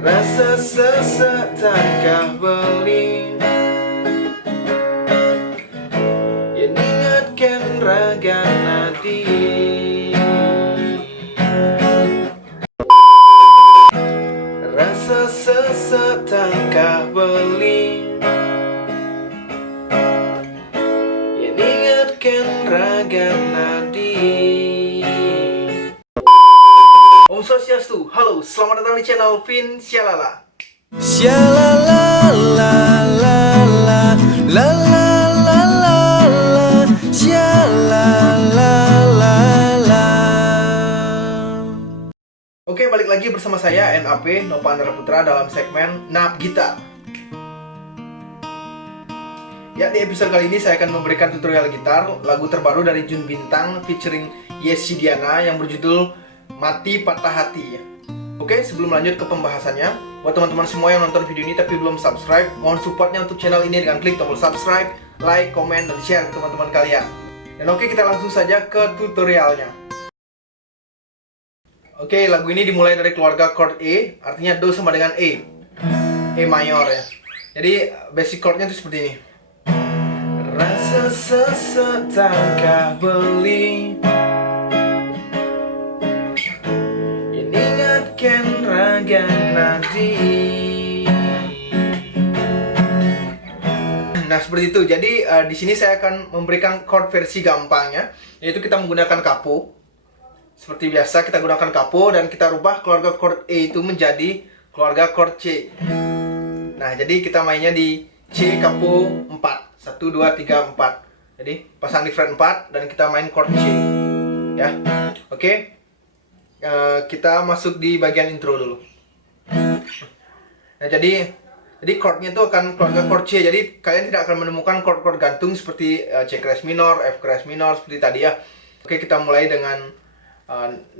Rasa sesak tangkah beli yang ingatkan raga nadi. Rasa sesak tangkah beli yang ingatkan raga nadi. Om Swastiastu, halo, selamat datang di channel Vin Syalala. Syalala la la la la la la la syalala la la. Oke, balik lagi bersama saya NAP Nova Andra Putra dalam segmen Nap Gitar. Ya, di episode kali ini saya akan memberikan tutorial gitar lagu terbaru dari Jun Bintang featuring Yesi Diana yang berjudul Mati Patah Hati. Oke, sebelum lanjut ke pembahasannya, buat teman-teman semua yang nonton video ini tapi belum subscribe, mohon supportnya untuk channel ini dengan klik tombol subscribe, like, komen, dan share ke teman-teman kalian. Dan oke, kita langsung saja ke tutorialnya. Oke, lagu ini dimulai dari keluarga chord E, artinya Do sama dengan E mayor ya. Jadi basic chordnya itu seperti ini. Rasa sesak tangkah beli ingatkan raga nadi. Nah, seperti itu. Jadi di sini saya akan memberikan chord versi gampangnya, yaitu kita menggunakan capo. Seperti biasa kita gunakan capo dan kita rubah keluarga chord E itu menjadi keluarga chord C. Nah, jadi kita mainnya di C capo 4. 1 2 3 4. Jadi pasang di fret 4 dan kita main chord C. Ya. Oke. Kita masuk di bagian intro dulu. Nah, jadi chordnya itu akan keluarga chord C. Jadi kalian tidak akan menemukan chord-chord gantung seperti C crash minor, F crash minor seperti tadi ya. Oke, kita mulai dengan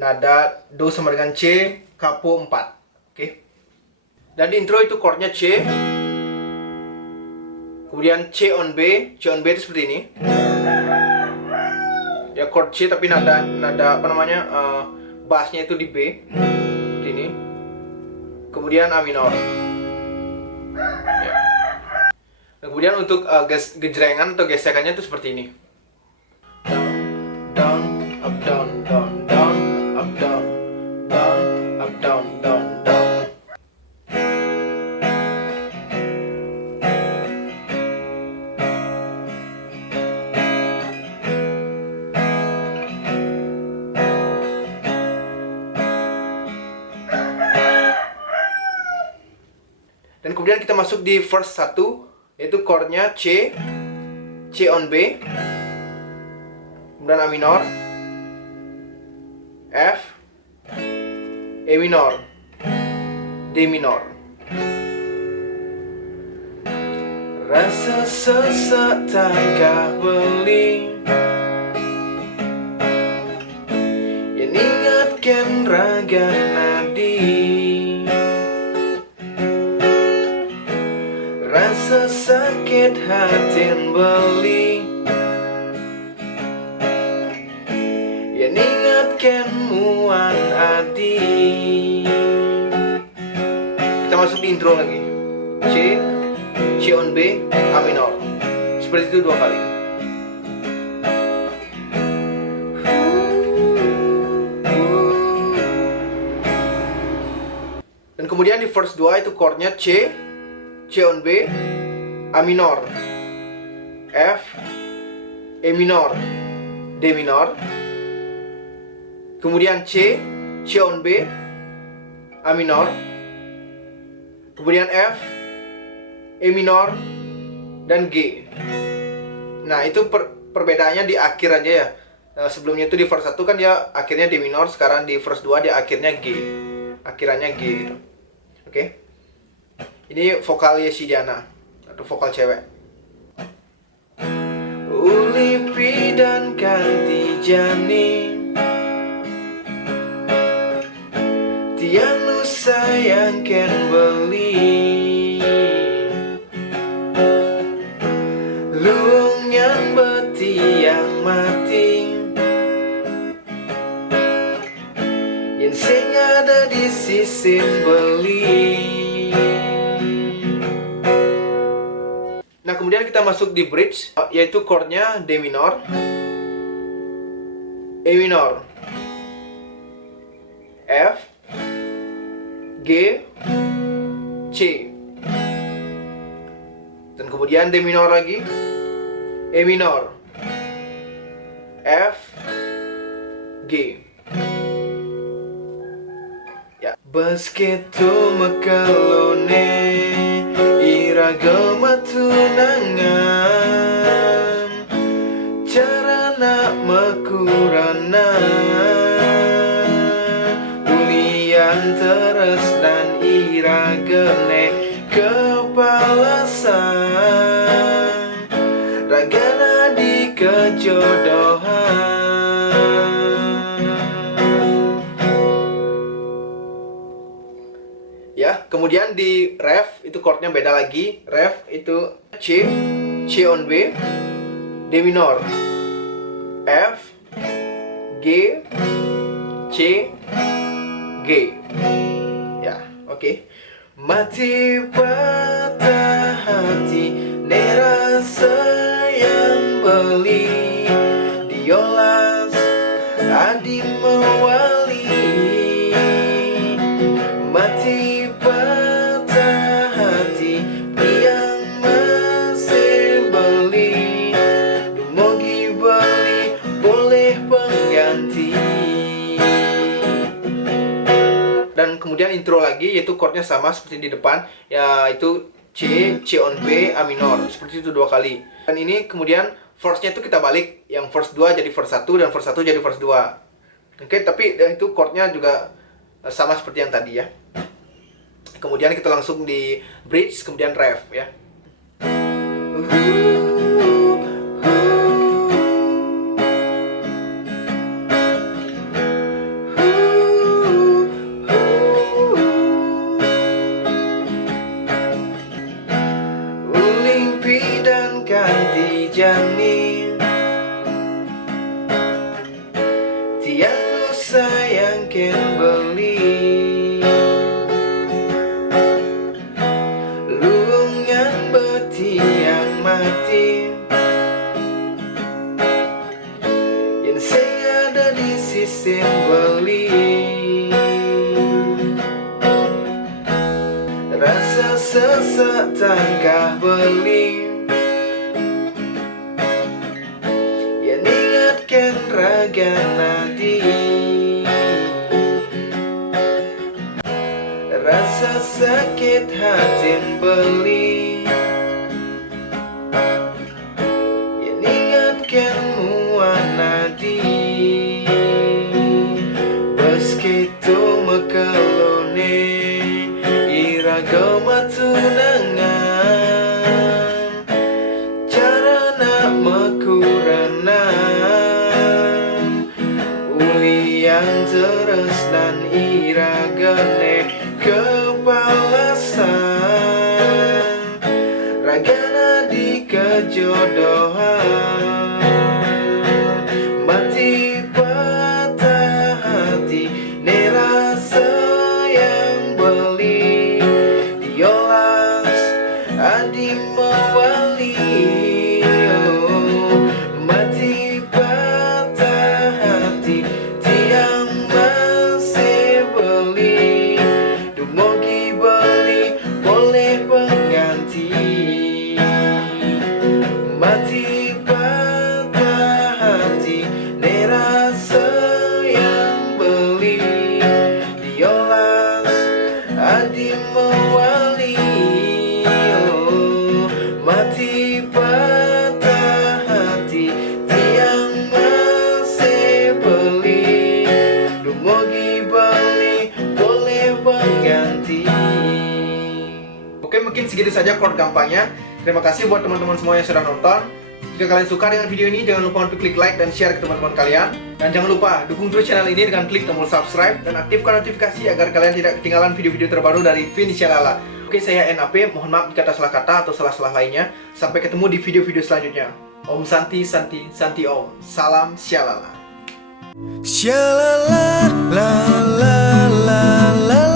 nada Do sama dengan C capo 4. Oke. Dan di intro itu chordnya C. Kemudian C on B. C on B itu seperti ini. Ya, chord C tapi nada apa namanya? Bassnya itu di B seperti ini. Kemudian A minor ya. Kemudian untuk gejrengan atau gesekannya itu seperti ini. Down, up, down, down, down, up, down, down, up, down, down, down. Dan kemudian kita masuk di verse 1, yaitu chordnya C, C on B, kemudian A minor, F, E minor, D minor. Rasa sesak tangkah beli yang ingatkan raga nadi. Rasa sakit hati beli yang ingatkan muan adi. Kita masuk di intro lagi. C, C on B, A minor. Seperti itu 2 kali. Dan kemudian di verse 2 itu chordnya C, C on B, A minor, F, E minor, D minor. Kemudian C, C on B, A minor. Kemudian F, E minor, dan G. Nah, itu perbedaannya di akhir aja ya. Sebelumnya itu di verse 1 kan dia akhirnya D minor, sekarang di verse 2 dia akhirnya G. Akhirannya G gitu. Oke. Ini vokal Yesi Diana atau vokal cewek. Ulipi dan kanti jani tianu sayangkan beli luungan beti yang mati yang sing ada di sisi mesin beli. Nah, kemudian kita masuk di bridge, yaitu chordnya D minor, E minor, F, G, C. Dan kemudian D minor lagi, E minor, F, G. Ya. Basketo makalone iragama tunangan carana makurana ulian teres dan iragane kepalasan ragana di kejodohan. Ya, kemudian di ref itu chordnya beda lagi. Ref itu C, C on B, D minor, F, G, C, G. Ya, oke. Mati patah hati nera sayang beli diolas adi mewali. Mati patah hati yang masih beli dumogi beli boleh pengganti. Dan kemudian intro lagi, yaitu chordnya sama seperti di depan, yaitu C, C on B, A minor. Seperti itu 2 kali. Dan ini kemudian verse-nya itu kita balik, yang verse 2 jadi verse 1 dan verse 1 jadi verse 2. Oke, tapi itu chordnya juga sama seperti yang tadi ya. Kemudian kita langsung di bridge, kemudian ref ya. Ulimpi dan ganti janin tiang sayang ken beli yang mati yang saya ada di sisi beli rasa sesak tangkah beli yang ingatkan raga nadi rasa sakit hati beli nadi basketo makalone iragama tunangan carana makurana ulian teres dan iragane kepalasan ragana di kejodohan. Adi mewali, mati patah hati tiang masih beli dumogi beli boleh pengganti. Mati patah hati nera sayang beli diolas adi mewali. Mati patah hati tiang masih beli dumogi beli boleh pengganti. Oke, mungkin segitu saja chord gampangnya. Terima kasih buat teman-teman semua yang sudah nonton. Jika kalian suka dengan video ini, jangan lupa untuk klik like dan share ke teman-teman kalian. Dan jangan lupa dukung terus channel ini dengan klik tombol subscribe dan aktifkan notifikasi agar kalian tidak ketinggalan video-video terbaru dari Vini Shalala. Oke, saya NAP, mohon maaf jika ada salah kata atau salah-salah lainnya. Sampai ketemu di video-video selanjutnya. Om Santi, Santi, Santi Om. Salam Shalala. Shalala, la la la la.